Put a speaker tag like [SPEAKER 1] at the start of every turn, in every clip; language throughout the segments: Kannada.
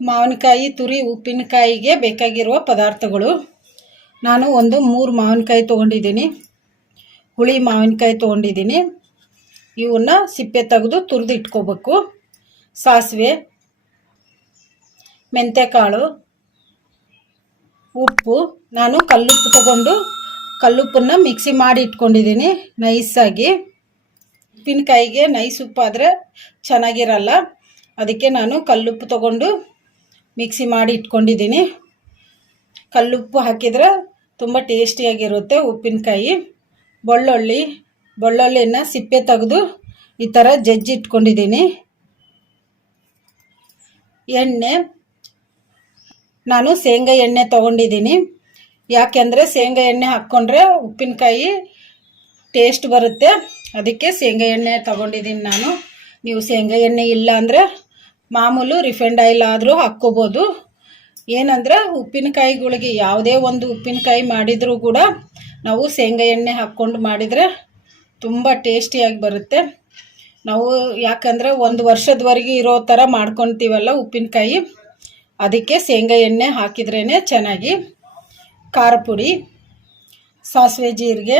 [SPEAKER 1] ಮಾವಿನಕಾಯಿ, ತುರಿ, ಉಪ್ಪಿನಕಾಯಿಗೆ ಬೇಕಾಗಿರುವ ಪದಾರ್ಥಗಳು. ನಾನು ಒಂದು ಮೂರು ಮಾವಿನಕಾಯಿ ತೊಗೊಂಡಿದ್ದೀನಿ. ಹುಳಿ ಮಾವಿನಕಾಯಿ ತೊಗೊಂಡಿದ್ದೀನಿ. ಇವನ್ನ ಸಿಪ್ಪೆ ತೆಗೆದು ತುರಿದು ಇಟ್ಕೋಬೇಕು. ಸಾಸಿವೆ ಮೆಂತ್ಯಕಾಳು ಉಪ್ಪು. ನಾನು ಕಲ್ಲುಪ್ಪು ತಗೊಂಡು ಕಲ್ಲುಪ್ಪನ್ನು ಮಿಕ್ಸಿ ಮಾಡಿ ಇಟ್ಕೊಂಡಿದ್ದೀನಿ ನೈಸಾಗಿ. ಉಪ್ಪಿನಕಾಯಿಗೆ ನೈಸ್ ಉಪ್ಪಾದರೆ ಚೆನ್ನಾಗಿರಲ್ಲ. ಅದಕ್ಕೆ ನಾನು ಕಲ್ಲುಪ್ಪು ತಗೊಂಡು ಮಿಕ್ಸಿ ಮಾಡಿ ಇಟ್ಕೊಂಡಿದ್ದೀನಿ. ಕಲ್ಲುಪ್ಪು ಹಾಕಿದರೆ ತುಂಬ ಟೇಸ್ಟಿಯಾಗಿರುತ್ತೆ ಉಪ್ಪಿನಕಾಯಿ. ಬೆಳ್ಳುಳ್ಳಿ ಬೆಳ್ಳುಳ್ಳಿನ ಸಿಪ್ಪೆ ತೆಗೆದು ಈ ಥರ ಜಜ್ಜಿ ಇಟ್ಕೊಂಡಿದ್ದೀನಿ. ಎಣ್ಣೆ, ನಾನು ಶೇಂಗಾ ಎಣ್ಣೆ ತೊಗೊಂಡಿದ್ದೀನಿ. ಯಾಕೆಂದರೆ ಶೇಂಗಾ ಎಣ್ಣೆ ಹಾಕ್ಕೊಂಡ್ರೆ ಉಪ್ಪಿನಕಾಯಿ ಟೇಸ್ಟ್ ಬರುತ್ತೆ. ಅದಕ್ಕೆ ಶೇಂಗಾ ಎಣ್ಣೆ ತೊಗೊಂಡಿದ್ದೀನಿ ನಾನು. ನೀವು ಶೇಂಗಾ ಎಣ್ಣೆ ಇಲ್ಲ ಅಂದರೆ ಮಾಮೂಲು ರಿಫೈಂಡ್ ಆಯಿಲ್ ಆದರೂ ಹಾಕ್ಕೋಬೋದು. ಏನಂದ್ರೆ ಉಪ್ಪಿನಕಾಯಿಗಳಿಗೆ ಯಾವುದೇ ಒಂದು ಉಪ್ಪಿನಕಾಯಿ ಮಾಡಿದರೂ ಕೂಡ ನಾವು ಶೇಂಗಾ ಎಣ್ಣೆ ಹಾಕ್ಕೊಂಡು ಮಾಡಿದರೆ ತುಂಬ ಟೇಸ್ಟಿಯಾಗಿ ಬರುತ್ತೆ. ನಾವು ಯಾಕಂದರೆ ಒಂದು ವರ್ಷದವರೆಗೆ ಇರೋ ಥರ ಮಾಡ್ಕೊತೀವಲ್ಲ ಉಪ್ಪಿನಕಾಯಿ. ಅದಕ್ಕೆ ಶೇಂಗಾ ಎಣ್ಣೆ ಹಾಕಿದ್ರೇ ಚೆನ್ನಾಗಿ. ಖಾರ ಪುಡಿ, ಸಾಸಿವೆ ಜೀರಿಗೆ,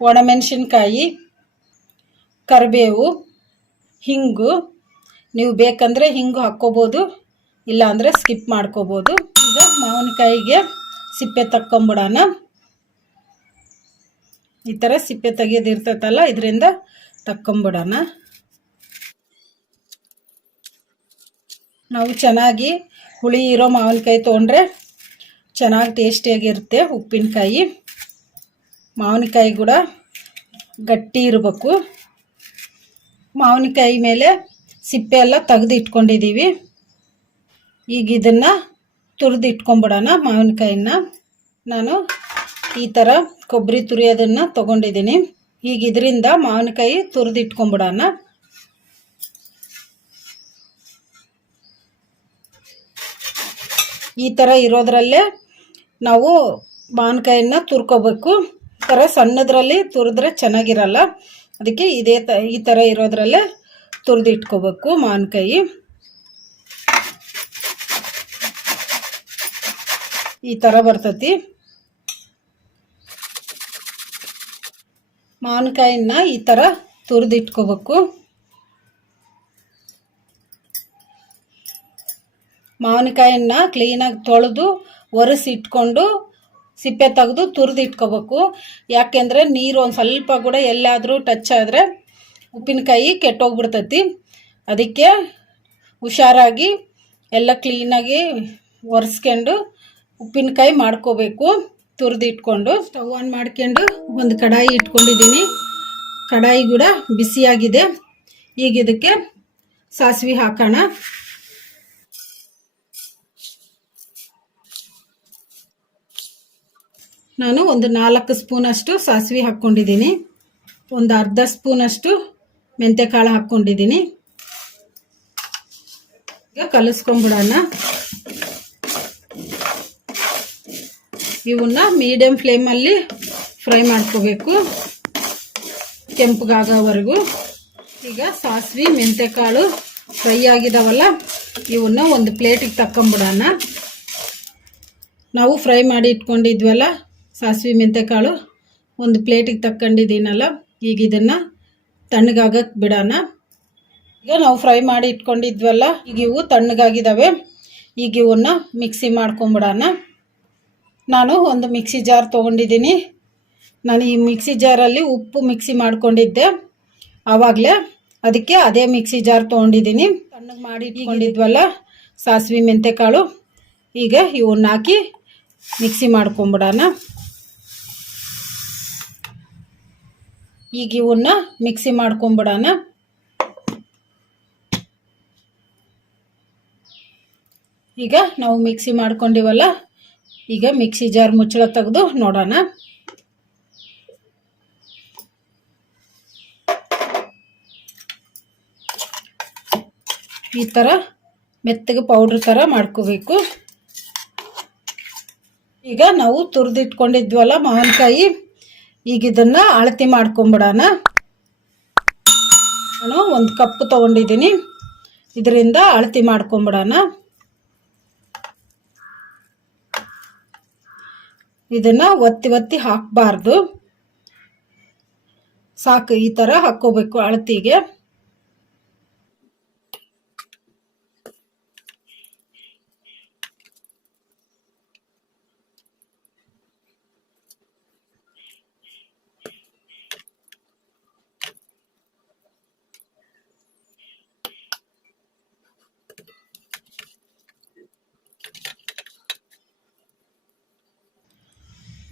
[SPEAKER 1] ಒಣಮೆಣಸಿನ್ಕಾಯಿ, ಕರಿಬೇವು, ಹಿಂಗು ನೀವು ಬೇಕಂದರೆ ಹಿಂಗೆ ಹಾಕ್ಕೋಬೋದು, ಇಲ್ಲಾಂದರೆ ಸ್ಕಿಪ್ ಮಾಡ್ಕೋಬೋದು. ಈಗ ಮಾವಿನಕಾಯಿಗೆ ಸಿಪ್ಪೆ ತಕ್ಕೊಂಬಿಡೋಣ. ಈ ಥರ ಸಿಪ್ಪೆ ತೆಗಿಯೋದಿರ್ತೈತಲ್ಲ ಇದರಿಂದ ತಕ್ಕೊಂಬಿಡೋಣ. ನಾವು ಚೆನ್ನಾಗಿ ಹುಳಿ ಇರೋ ಮಾವಿನಕಾಯಿ ತೊಗೊಂಡ್ರೆ ಚೆನ್ನಾಗಿ ಟೇಸ್ಟಿಯಾಗಿರುತ್ತೆ ಉಪ್ಪಿನಕಾಯಿ. ಮಾವಿನಕಾಯಿ ಕೂಡ ಗಟ್ಟಿ ಇರಬೇಕು. ಮಾವಿನಕಾಯಿ ಮೇಲೆ ಸಿಪ್ಪೆ ಎಲ್ಲ ತೆಗೆದು ಇಟ್ಕೊಂಡಿದ್ದೀವಿ ಈಗ ಇದನ್ನು ತುರಿದು ಇಟ್ಕೊಂಬಿಡೋಣ ಮಾವಿನಕಾಯಿನ. ನಾನು ಈ ಥರ ಕೊಬ್ಬರಿ ತುರಿಯೋದನ್ನು ತೊಗೊಂಡಿದ್ದೀನಿ. ಈಗ ಇದರಿಂದ ಮಾವಿನಕಾಯಿ ತುರಿದು ಇಟ್ಕೊಂಬಿಡೋಣ. ಈ ಥರ ಇರೋದ್ರಲ್ಲೇ ನಾವು ಮಾವಿನಕಾಯಿನ ತುರ್ಕೋಬೇಕು. ಈ ಥರ ಸಣ್ಣದ್ರಲ್ಲಿ ತುರಿದ್ರೆ ಚೆನ್ನಾಗಿರಲ್ಲ. ಅದಕ್ಕೆ ಇದೇ ತ ಈ ಥರ ಇರೋದ್ರಲ್ಲೇ ತುರಿದು ಇಟ್ಕೋಬೇಕು ಮಾವಿನಕಾಯಿ. ಈ ಥರ ಬರ್ತತಿ. ಮಾವಿನಕಾಯಿನ ಈ ಥರ ತುರಿದಿಟ್ಕೋಬೇಕು. ಮಾವಿನಕಾಯಿನ ಕ್ಲೀನಾಗಿ ತೊಳೆದು ಒರೆಸಿ ಇಟ್ಕೊಂಡು ಸಿಪ್ಪೆ ತೆಗೆದು ತುರಿದಿಟ್ಕೋಬೇಕು. ಯಾಕೆಂದರೆ ನೀರು ಒಂದು ಸ್ವಲ್ಪ ಕೂಡ ಎಲ್ಲಾದರೂ ಟಚ್ ಆದರೆ ಉಪ್ಪಿನಕಾಯಿ ಕೆಟ್ಟೋಗ್ಬಿಡ್ತೈತಿ. ಅದಕ್ಕೆ ಹುಷಾರಾಗಿ ಎಲ್ಲ ಕ್ಲೀನಾಗಿ ಒರೆಸ್ಕೊಂಡು ಉಪ್ಪಿನಕಾಯಿ ಮಾಡ್ಕೋಬೇಕು. ತುರಿದು ಇಟ್ಕೊಂಡು ಸ್ಟವ್ ಆನ್ ಮಾಡ್ಕೊಂಡು ಒಂದು ಕಡಾಯಿ ಇಟ್ಕೊಂಡಿದ್ದೀನಿ. ಕಡಾಯಿ ಕೂಡ ಬಿಸಿಯಾಗಿದೆ. ಈಗ ಇದಕ್ಕೆ ಸಾಸಿವೆ ಹಾಕೋಣ. ನಾನು ಒಂದು ನಾಲ್ಕು ಸ್ಪೂನಷ್ಟು ಸಾಸಿವೆ ಹಾಕ್ಕೊಂಡಿದ್ದೀನಿ. ಒಂದು ಅರ್ಧ ಸ್ಪೂನಷ್ಟು ಮೆಂತ್ಯಕಾಳು ಹಾಕ್ಕೊಂಡಿದ್ದೀನಿ. ಈಗ ಕಲಿಸ್ಕೊಂಬಿಡೋಣ. ಇವನ್ನ ಮೀಡಿಯಮ್ ಫ್ಲೇಮಲ್ಲಿ ಫ್ರೈ ಮಾಡ್ಕೋಬೇಕು. ಕೆಂಪಗಾಗೋವರೆಗೂ. ಈಗ ಸಾಸಿವೆ ಮೆಂತ್ಯಕಾಳು ಫ್ರೈ ಆಗಿದಾವಲ್ಲ, ಇವನ್ನ ಒಂದು ಪ್ಲೇಟಿಗೆ ತಕ್ಕೊಂಬಿಡೋಣ. ನಾವು ಫ್ರೈ ಮಾಡಿ ಇಟ್ಕೊಂಡಿದ್ವಲ್ಲ, ಸಾಸಿವೆ ಮೆಂತ್ಯಕಾಳು ಒಂದು ಪ್ಲೇಟಿಗೆ ತಕ್ಕೊಂಡಿದ್ದೀನಲ್ಲ, ಈಗ ಇದನ್ನು ತಣ್ಣಗಾಗಕ್ಕೆ ಬಿಡೋಣ ಈಗ ನಾವು ಫ್ರೈ ಮಾಡಿ ಇಟ್ಕೊಂಡಿದ್ವಲ್ಲ ಈಗ ಇವು ತಣ್ಣಗಾಗಿದ್ದಾವೆ ಈಗ ಇವನ್ನ ಮಿಕ್ಸಿ ಮಾಡ್ಕೊಂಬಿಡೋಣ ನಾನು ಒಂದು ಮಿಕ್ಸಿ ಜಾರ್ ತೊಗೊಂಡಿದ್ದೀನಿ. ನಾನು ಈ ಮಿಕ್ಸಿ ಜಾರಲ್ಲಿ ಉಪ್ಪು ಮಿಕ್ಸಿ ಮಾಡ್ಕೊಂಡಿದ್ದೆ. ಆವಾಗಲೇ ಅದಕ್ಕೆ ಅದೇ ಮಿಕ್ಸಿ ಜಾರ್ ತೊಗೊಂಡಿದ್ದೀನಿ. ತಣ್ಣಗೆ ಮಾಡಿ ಇಟ್ಕೊಂಡಿದ್ವಲ್ಲ ಸಾಸಿವೆ ಮೆಂತೆಕಾಳು ಈಗ ಇವನ್ನ ಹಾಕಿ ಮಿಕ್ಸಿ ಮಾಡ್ಕೊಂಬಿಡೋಣ ಈಗ ಇವನ್ನ ಮಿಕ್ಸಿ ಮಾಡ್ಕೊಂಬಿಡೋಣ. ಈಗ ನಾವು ಮಿಕ್ಸಿ ಮಾಡ್ಕೊಂಡಿವಲ್ಲ, ಈಗ ಮಿಕ್ಸಿ ಜಾರ್ ಮುಚ್ಚಳ ತೆಗೆದು ನೋಡೋಣ. ಈ ಥರ ಮೆತ್ತಗೆ ಪೌಡ್ರ್ ಥರ ಮಾಡ್ಕೋಬೇಕು. ಈಗ ನಾವು ತುರಿದಿಟ್ಕೊಂಡಿದ್ವಲ್ಲ ಮಾವಿನಕಾಯಿ ಈಗ ಇದನ್ನ ಅಳತಿ ಮಾಡ್ಕೊಂಬಿಡೋಣ. ನಾನು ಒಂದು ಕಪ್ ತಗೊಂಡಿದ್ದೀನಿ. ಇದರಿಂದ ಅಳತಿ ಮಾಡ್ಕೊಂಬಿಡೋಣ. ಇದನ್ನ ಒತ್ತಿ ಒತ್ತಿ ಹಾಕಬಾರ್ದು. ಸಾಕು, ಈ ಥರ ಹಾಕ್ಕೋಬೇಕು ಅಳತಿಗೆ.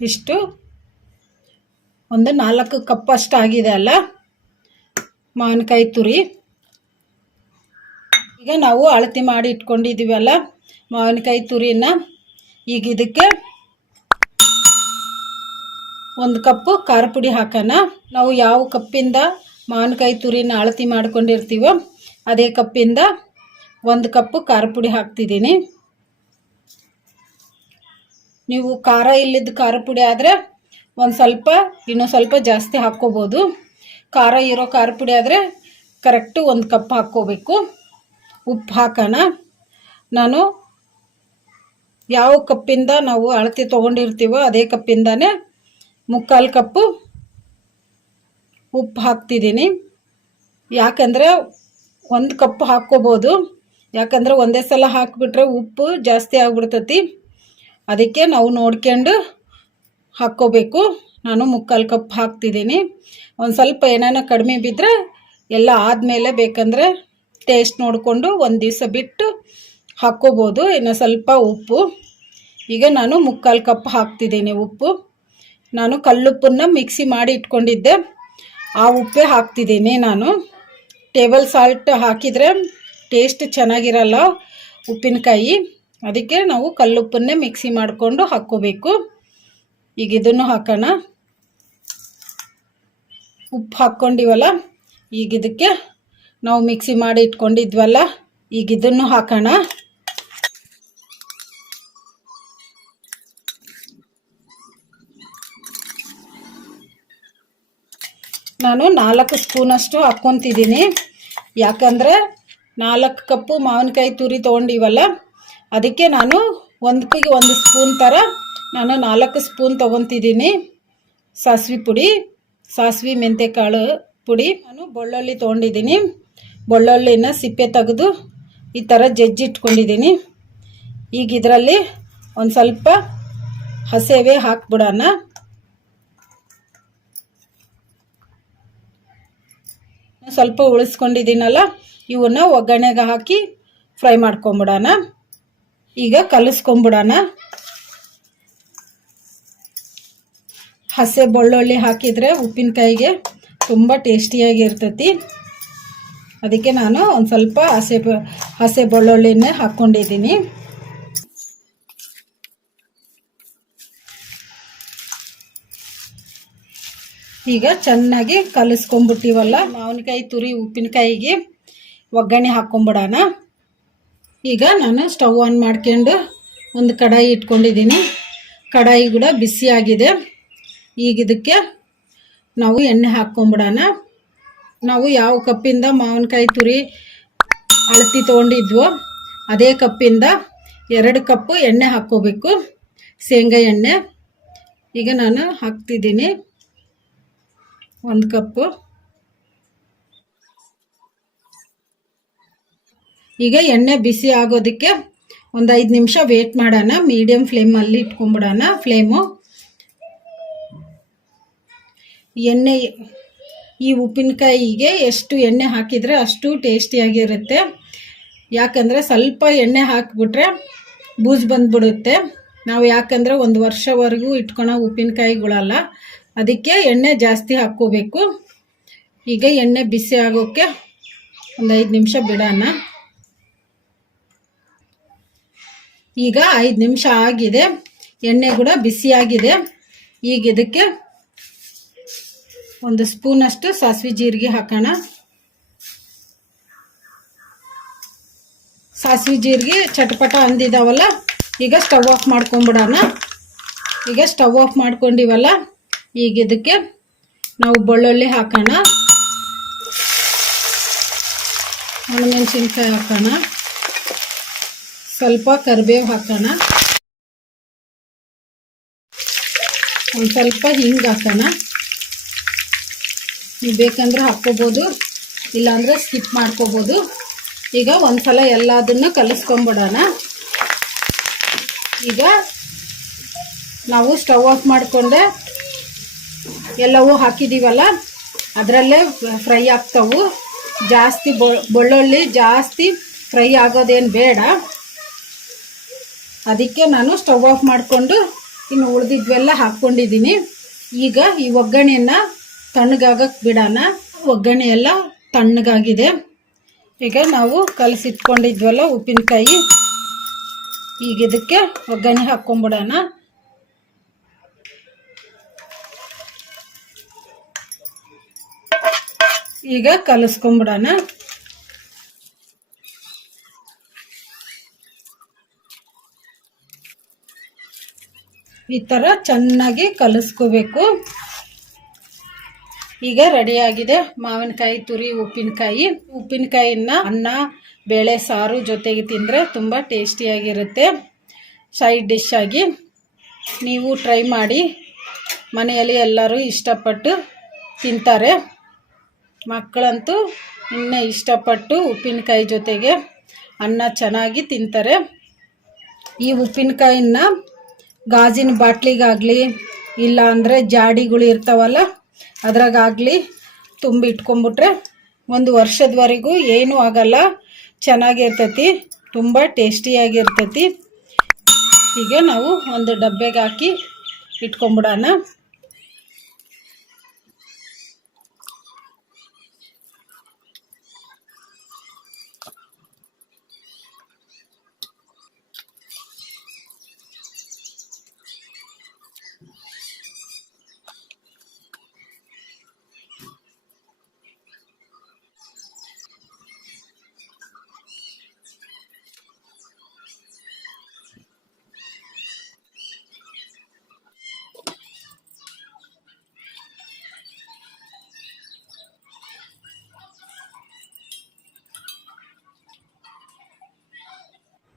[SPEAKER 1] ಇಷ್ಟು. ಒಂದು ನಾಲ್ಕು ಕಪ್ ಅಷ್ಟು ಆಗಿದೆ ಅಲ್ಲ? ಮಾವಿನಕಾಯಿ ತುರಿ. ಈಗ ನಾವು ಅಳತಿ ಮಾಡಿ ಇಟ್ಕೊಂಡಿದ್ದೀವಲ್ಲ ಮಾವಿನಕಾಯಿ ತುರಿನ. ಈಗ ಇದಕ್ಕೆ ಒಂದು ಕಪ್ಪು ಖಾರ ಪುಡಿ ಹಾಕೋಣ. ನಾವು ಯಾವ ಕಪ್ಪಿಂದ ಮಾವಿನಕಾಯಿ ತುರಿನ ಅಳತಿ ಮಾಡ್ಕೊಂಡಿರ್ತೀವೋ ಅದೇ ಕಪ್ಪಿಂದ ಒಂದು ಕಪ್ಪು ಖಾರ ಪುಡಿ ಹಾಕ್ತಿದ್ದೀನಿ. ನೀವು ಖಾರ ಇಲ್ಲದ ಖಾರ ಪುಡಿ ಆದರೆ ಒಂದು ಸ್ವಲ್ಪ ಇನ್ನೂ ಸ್ವಲ್ಪ ಜಾಸ್ತಿ ಹಾಕ್ಕೋಬೋದು. ಖಾರ ಇರೋ ಖಾರ ಪುಡಿ ಆದರೆ ಕರೆಕ್ಟು ಒಂದು ಕಪ್ ಹಾಕ್ಕೋಬೇಕು. ಉಪ್ಪು ಹಾಕೋಣ. ನಾನು ಯಾವ ಕಪ್ಪಿಂದ ನಾವು ಅಳತೆ ತೊಗೊಂಡಿರ್ತೀವೋ ಅದೇ ಕಪ್ಪಿಂದನೇ ಮುಕ್ಕಾಲು ಕಪ್ಪು ಉಪ್ಪು ಹಾಕ್ತಿದ್ದೀನಿ. ಯಾಕಂದರೆ ಒಂದು ಕಪ್ ಹಾಕ್ಕೋಬೋದು. ಯಾಕಂದರೆ ಒಂದೇ ಸಲ ಹಾಕಿಬಿಟ್ರೆ ಉಪ್ಪು ಜಾಸ್ತಿ ಆಗ್ಬಿಡ್ತತಿ. ಅದಕ್ಕೆ ನಾವು ನೋಡ್ಕೊಂಡು ಹಾಕ್ಕೋಬೇಕು. ನಾನು ಮುಕ್ಕಾಲು ಕಪ್ ಹಾಕ್ತಿದ್ದೀನಿ. ಒಂದು ಸ್ವಲ್ಪ ಏನಾನ ಕಡಿಮೆ ಬಿದ್ದರೆ ಎಲ್ಲ ಆದಮೇಲೆ ಬೇಕಂದರೆ ಟೇಸ್ಟ್ ನೋಡಿಕೊಂಡು ಒಂದು ದಿವಸ ಬಿಟ್ಟು ಹಾಕ್ಕೋಬೋದು. ಇನ್ನು ಸ್ವಲ್ಪ ಉಪ್ಪು. ಈಗ ನಾನು ಮುಕ್ಕಾಲು ಕಪ್ ಹಾಕ್ತಿದ್ದೀನಿ ಉಪ್ಪು. ನಾನು ಕಲ್ಲುಪ್ಪನ್ನು ಮಿಕ್ಸಿ ಮಾಡಿ ಇಟ್ಕೊಂಡಿದ್ದೆ. ಆ ಉಪ್ಪೇ ಹಾಕ್ತಿದ್ದೀನಿ ನಾನು. ಟೇಬಲ್ ಸಾಲ್ಟ್ ಹಾಕಿದರೆ ಟೇಸ್ಟ್ ಚೆನ್ನಾಗಿರಲ್ಲ ಉಪ್ಪಿನಕಾಯಿ. ಅದಕ್ಕೆ ನಾವು ಕಲ್ಲುಪ್ಪನ್ನೇ ಮಿಕ್ಸಿ ಮಾಡಿಕೊಂಡು ಹಾಕ್ಕೋಬೇಕು. ಈಗ ಇದನ್ನು ಹಾಕೋಣ. ಉಪ್ಪು ಹಾಕ್ಕೊಂಡಿವಲ್ಲ, ಈಗ ಇದಕ್ಕೆ ನಾವು ಮಿಕ್ಸಿ ಮಾಡಿ ಇಟ್ಕೊಂಡಿದ್ವಲ್ಲ, ಈಗ ಇದನ್ನು ಹಾಕೋಣ. ನಾನು ನಾಲ್ಕು ಸ್ಪೂನಷ್ಟು ಹಾಕ್ಕೊತಿದ್ದೀನಿ. ಯಾಕಂದರೆ ನಾಲ್ಕು ಕಪ್ಪು ಮಾವಿನಕಾಯಿ ತುರಿ ತೊಗೊಂಡಿವಲ್ಲ ಅದಕ್ಕೆ ನಾನು ಒಂದಕ್ಕೆ ಒಂದು ಸ್ಪೂನ್ ಥರ ನಾನು ನಾಲ್ಕು ಸ್ಪೂನ್ ತೊಗೊತಿದ್ದೀನಿ ಸಾಸಿವೆ ಪುಡಿ, ಸಾಸಿವೆ ಮೆಂತೆಕಾಳು ಪುಡಿ. ನಾನು ಬೆಳ್ಳುಳ್ಳಿ ತೊಗೊಂಡಿದ್ದೀನಿ. ಬೆಳ್ಳುಳ್ಳಿನ ಸಿಪ್ಪೆ ತೆಗೆದು ಈ ಥರ ಜಜ್ಜಿಟ್ಕೊಂಡಿದ್ದೀನಿ ಈಗ ಇದರಲ್ಲಿ ಒಂದು ಸ್ವಲ್ಪ ಹಸೇವೆ ಹಾಕ್ಬಿಡೋಣ. ಸ್ವಲ್ಪ ಉಳಿಸ್ಕೊಂಡಿದ್ದೀನಲ್ಲ, ಇವನ್ನ ಒಗ್ಗರಣೆಗೆ ಹಾಕಿ ಫ್ರೈ ಮಾಡ್ಕೊಂಬಿಡೋಣ. ಈಗ ಕಲಸ್ಕೊಂಬಿಡೋಣ. ಹಸೆ ಬೆಳ್ಳುಳ್ಳಿ ಹಾಕಿದರೆ ಉಪ್ಪಿನಕಾಯಿಗೆ ತುಂಬ ಟೇಸ್ಟಿಯಾಗಿರ್ತೈತಿ. ಅದಕ್ಕೆ ನಾನು ಒಂದು ಸ್ವಲ್ಪ ಹಸೆ ಹಸೆ ಬೆಳ್ಳುಳ್ಳಿನೇ ಹಾಕ್ಕೊಂಡಿದ್ದೀನಿ. ಈಗ ಚೆನ್ನಾಗಿ ಕಲಸ್ಕೊಂಬಿಟ್ಟಿವಲ್ಲ ಮಾವಿನಕಾಯಿ ತುರಿ ಉಪ್ಪಿನಕಾಯಿಗೆ ಒಗ್ಗರಣೆ ಹಾಕ್ಕೊಂಬಿಡೋಣ. ಈಗ ನಾನು ಸ್ಟವ್ ಆನ್ ಮಾಡ್ಕೊಂಡು ಒಂದು ಕಡಾಯಿ ಇಟ್ಕೊಂಡಿದ್ದೀನಿ. ಕಡಾಯಿ ಕೂಡ ಬಿಸಿಯಾಗಿದೆ ಈಗ ಇದಕ್ಕೆ ನಾವು ಎಣ್ಣೆ ಹಾಕ್ಕೊಂಬಿಡೋಣ. ನಾವು ಯಾವ ಕಪ್ಪಿಂದ ಮಾವಿನಕಾಯಿ ತುರಿ ಅಳತಿ ತೊಗೊಂಡಿದ್ವೋ ಅದೇ ಕಪ್ಪಿಂದ ಎರಡು ಕಪ್ಪು ಎಣ್ಣೆ ಹಾಕ್ಕೋಬೇಕು. ಶೇಂಗಾ ಎಣ್ಣೆ. ಈಗ ನಾನು ಹಾಕ್ತಿದ್ದೀನಿ. ಒಂದು ಕಪ್ಪು. ಈಗ ಎಣ್ಣೆ ಬಿಸಿ ಆಗೋದಕ್ಕೆ ಒಂದು ಐದು ನಿಮಿಷ ವೇಟ್ ಮಾಡೋಣ. ಮೀಡಿಯಮ್ ಫ್ಲೇಮಲ್ಲಿ ಇಟ್ಕೊಂಬಿಡೋಣ ಫ್ಲೇಮು ಎಣ್ಣೆ ಈ ಉಪ್ಪಿನಕಾಯಿಗೆ ಎಷ್ಟು ಎಣ್ಣೆ ಹಾಕಿದರೆ ಅಷ್ಟು ಟೇಸ್ಟಿಯಾಗಿರುತ್ತೆ ಯಾಕಂದರೆ ಸ್ವಲ್ಪ ಎಣ್ಣೆ ಹಾಕಿಬಿಟ್ರೆ ಬೂಜು ಬಂದ್ಬಿಡುತ್ತೆ. ನಾವು ಯಾಕಂದರೆ ಒಂದು ವರ್ಷವರೆಗೂ ಇಟ್ಕೊಳೋ ಉಪ್ಪಿನಕಾಯಿಗಳಲ್ಲ, ಅದಕ್ಕೆ ಎಣ್ಣೆ ಜಾಸ್ತಿ ಹಾಕ್ಕೋಬೇಕು. ಈಗ ಎಣ್ಣೆ ಬಿಸಿ ಆಗೋಕ್ಕೆ ಒಂದು ಐದು ನಿಮಿಷ ಬಿಡೋಣ. ಈಗ ಐದು ನಿಮಿಷ ಆಗಿದೆ. ಎಣ್ಣೆ ಕೂಡ ಬಿಸಿಯಾಗಿದೆ ಈಗ ಇದಕ್ಕೆ ಒಂದು ಸ್ಪೂನಷ್ಟು ಸಾಸಿವೆ ಜೀರಿಗೆ ಹಾಕೋಣ. ಸಾಸಿವೆ ಜೀರಿಗೆ ಚಟಪಟ ಅಂದಿದಾವಲ್ಲ, ಈಗ ಸ್ಟವ್ ಆಫ್ ಮಾಡ್ಕೊಂಬಿಡೋಣ ಈಗ ಸ್ಟವ್ ಆಫ್ ಮಾಡ್ಕೊಂಡಿವಲ್ಲ, ಈಗ ಇದಕ್ಕೆ ನಾವು ಬೆಳ್ಳುಳ್ಳಿ ಹಾಕೋಣ. ಒಣಮೆಣಸಿನ್ಕಾಯಿ ಹಾಕೋಣ. ಸ್ವಲ್ಪ ಕರಿಬೇವು ಹಾಕೋಣ. ಒಂದು ಸ್ವಲ್ಪ ಹಿಂಗೆ ಹಾಕೋಣ. ನೀವು ಬೇಕಂದ್ರೆ ಹಾಕ್ಕೋಬೋದು, ಇಲ್ಲಾಂದರೆ ಸ್ಕಿಪ್ ಮಾಡ್ಕೋಬೋದು. ಈಗ ಒಂದು ಸಲ ಎಲ್ಲದನ್ನು ಕಲಿಸ್ಕೊಂಬಿಡೋಣ. ಈಗ ನಾವು ಸ್ಟವ್ ಆಫ್ ಮಾಡಿಕೊಂಡೆ ಎಲ್ಲವೂ ಹಾಕಿದ್ದೀವಲ್ಲ ಅದರಲ್ಲೇ ಫ್ರೈ ಆಗ್ತವು. ಜಾಸ್ತಿ ಬೆಳ್ಳುಳ್ಳಿ ಜಾಸ್ತಿ ಫ್ರೈ ಆಗೋದೇನು ಬೇಡ. ಅದಕ್ಕೆ ನಾನು ಸ್ಟವ್ ಆಫ್ ಮಾಡಿಕೊಂಡು ಇನ್ನು ಉಳಿದಿದ್ವೆಲ್ಲ ಹಾಕ್ಕೊಂಡಿದ್ದೀನಿ. ಈಗ ಈ ಒಗ್ಗರಣೆಯನ್ನು ತಣ್ಣಗಾಗಕ್ಕೆ ಬಿಡೋಣ. ಒಗ್ಗರಣೆ ಎಲ್ಲ ತಣ್ಣಗಾಗಿದೆ. ಈಗ ನಾವು ಕಲಸಿಟ್ಕೊಂಡಿದ್ವಲ್ಲ ಉಪ್ಪಿನಕಾಯಿ. ಈಗ ಇದಕ್ಕೆ ಒಗ್ಗರಣೆ ಹಾಕ್ಕೊಂಬಿಡೋಣ. ಈಗ ಕಲಿಸ್ಕೊಂಬಿಡೋಣ. ಈ ಥರ ಚೆನ್ನಾಗಿ ಕಲಿಸ್ಕೋಬೇಕು. ಈಗ ರೆಡಿಯಾಗಿದೆ ಮಾವಿನಕಾಯಿ, ತುರಿ, ಉಪ್ಪಿನಕಾಯಿ. ಉಪ್ಪಿನಕಾಯಿನ ಅನ್ನ, ಬೇಳೆ, ಸಾರು ಜೊತೆಗೆ ತಿಂದರೆ ತುಂಬ ಟೇಸ್ಟಿಯಾಗಿರುತ್ತೆ ಸೈಡ್ ಡಿಶ್ ಆಗಿ ನೀವು ಟ್ರೈ ಮಾಡಿ ಮನೆಯಲ್ಲಿ ಎಲ್ಲರೂ ಇಷ್ಟಪಟ್ಟು ತಿಂತಾರೆ. ಮಕ್ಕಳಂತೂ ಇನ್ನ ಇಷ್ಟಪಟ್ಟು ಉಪ್ಪಿನಕಾಯಿ ಜೊತೆಗೆ ಅನ್ನ ಚೆನ್ನಾಗಿ ತಿಂತಾರೆ. ಈ ಉಪ್ಪಿನಕಾಯಿನ ಗಾಜಿನ ಬಾಟ್ಲಿಗಾಗಲಿ ಇಲ್ಲ ಅಂದರೆ ಜಾಡಿಗಳು ಇರ್ತಾವಲ್ಲ ಅದ್ರಾಗಲಿ ತುಂಬಿ ಇಟ್ಕೊಂಬಿಟ್ರೆ ಒಂದು ವರ್ಷದವರೆಗೂ ಏನೂ ಆಗಲ್ಲ. ಚೆನ್ನಾಗಿರ್ತೈತಿ, ತುಂಬ ಟೇಸ್ಟಿಯಾಗಿರ್ತೈತಿ. ಈಗ ನಾವು ಒಂದು ಡಬ್ಬೆಗೆ ಹಾಕಿ ಇಟ್ಕೊಂಬಿಡೋಣ.